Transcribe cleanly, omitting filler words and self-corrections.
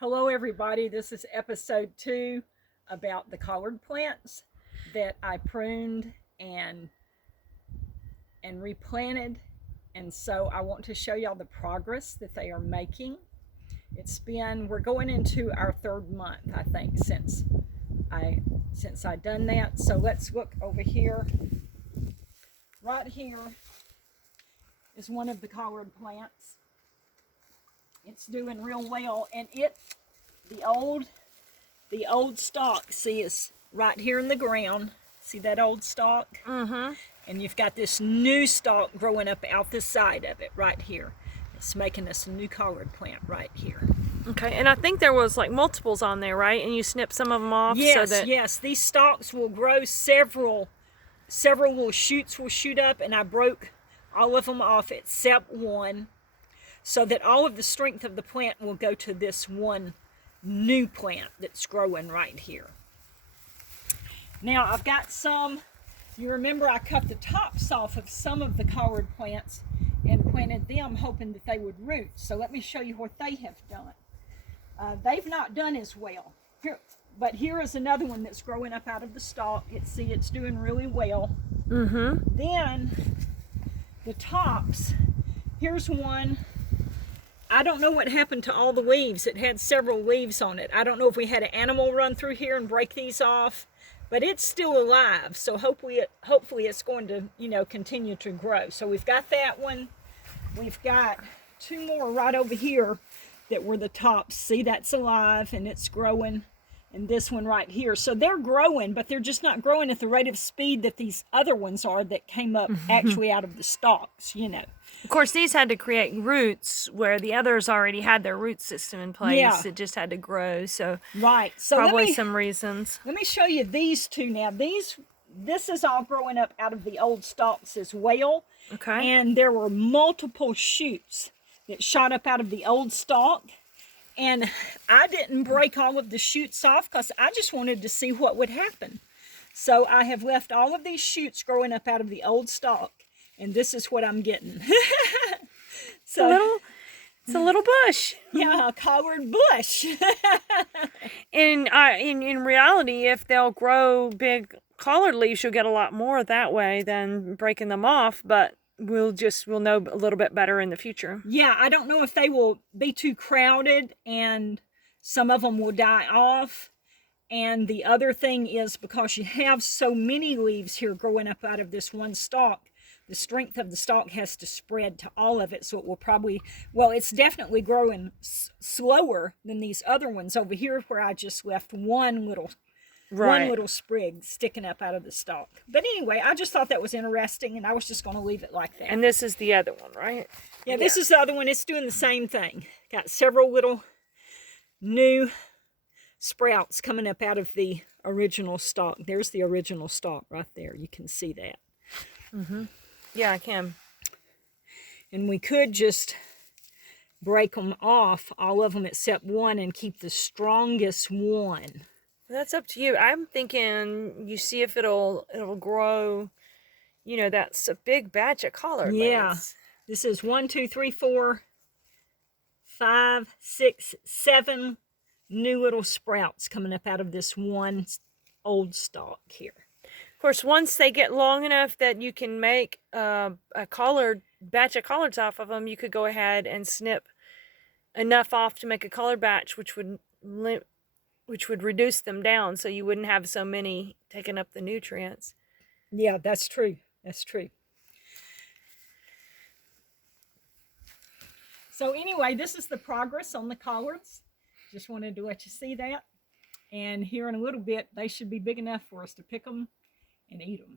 Hello everybody, this is episode 2 about the collard plants that I pruned and replanted, and so I want to show y'all the progress that they are making. We're going into our 3rd month, I think, since I done that. So let's look over here. Right here is one of the collard plants. It's doing real well, and the old stalk, see, is right here in the ground. See that old stalk? Mm-hmm. And you've got this new stalk growing up out the side of it right here. It's making us a new collard plant right here. Okay, and I think there was like multiples on there, right? And you snip some of them off. Yes. These stalks will grow. Several little shoots will shoot up, and I broke all of them off except one, so that all of the strength of the plant will go to this one new plant that's growing right here. Now I've got some, you remember I cut the tops off of some of the collard plants and planted them hoping that they would root. So let me show you what they have done. They've not done as well. But here is another one that's growing up out of the stalk. It's doing really well. Mm-hmm. Then the tops, here's one. I don't know what happened to all the leaves. It had several leaves on it. I don't know if we had an animal run through here and break these off, but it's still alive. So hopefully it's going to, continue to grow. So we've got that one. We've got 2 more right over here that were the tops. See, that's alive and it's growing. And this one right here. So they're growing, but they're just not growing at the rate of speed that these other ones are that came up actually out of the stalks, Of course, these had to create roots where the others already had their root system in place. Yeah. It just had to grow. So right. So probably some reasons. Let me show you these 2 now. This is all growing up out of the old stalks as well. Okay. And there were multiple shoots that shot up out of the old stalk. And I didn't break all of the shoots off because I just wanted to see what would happen. So I have left all of these shoots growing up out of the old stalk. And this is what I'm getting. It's a little bush. Yeah, a collard bush. In reality, if they'll grow big collard leaves, you'll get a lot more that way than breaking them off. But we'll know a little bit better in the future. Yeah, I don't know if they will be too crowded and some of them will die off. And the other thing is, because you have so many leaves here growing up out of this one stalk, the strength of the stalk has to spread to all of it. So it will probably, it's definitely growing slower than these other ones over here where I just left one little sprig sticking up out of the stalk. But anyway, I just thought that was interesting, and I was just going to leave it like that. And this is the other one, right? Yeah, this is the other one. It's doing the same thing. Got several little new sprouts coming up out of the original stalk. There's the original stalk right there. You can see that. Mm-hmm. Yeah, I can. And we could just break them off, all of them except one, and keep the strongest one. That's up to you. I'm thinking you see if it'll grow. That's a big batch of collard leaves. This is 1, 2, 3, 4, 5, 6, 7 new little sprouts coming up out of this one old stalk here. Of course, once they get long enough that you can make a batch of collards off of them, you could go ahead and snip enough off to make a collard batch, which would reduce them down, so you wouldn't have so many taking up the nutrients. Yeah, that's true. That's true. So anyway, this is the progress on the collards. Just wanted to let you see that. And here in a little bit, they should be big enough for us to pick them and eat them.